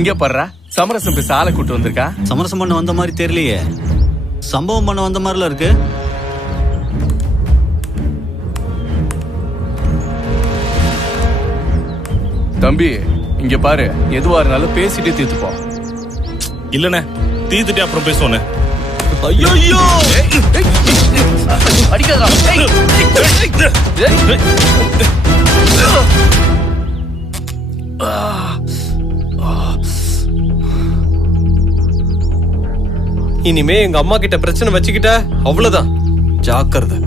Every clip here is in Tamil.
இங்க பாடுறா, சமரசம் பேச ஆளை கூட்டு வந்திருக்கா. சமரசம் பண்ண வந்த மாதிரி தெரியலையே, சம்பவம் பண்ண வந்த மாதிரில இருக்கு. தம்பி இங்க பாரு, எதுவா இருந்தாலும் பேசிட்டே தீர்த்துப்போம். இல்லண்ணே, தீர்த்துட்டே அப்புறம் பேசுவோண்ணே. ஐயோ அடிக்காதடா. இனிமே எங்க அம்மா கிட்ட பிரச்சனை வச்சுக்கிட்ட அவ்வளவுதான், ஜாக்கிரதை.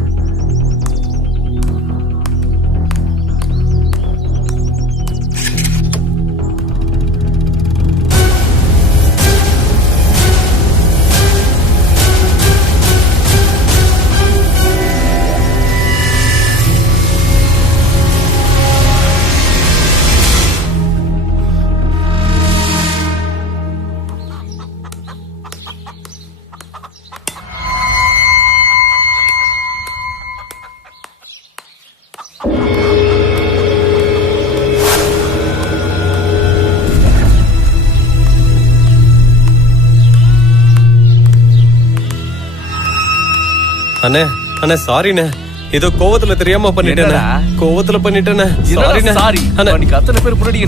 அண்ணே அண்ணே சாரிண்ணே, ஏதோ கோவத்துல தெரியாம பண்ணிட்டேனே. கோவத்துல பண்ணிட்டேனே, சாரிண்ணே. சாரி அன்னைக்கு அத்தனை பேர் முன்னாடி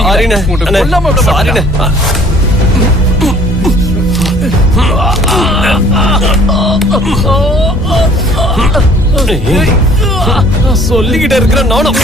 சாரிண்ணே. சாரிண்ணே. சொல்லிக்கிட்டே இருக்கிற நானும்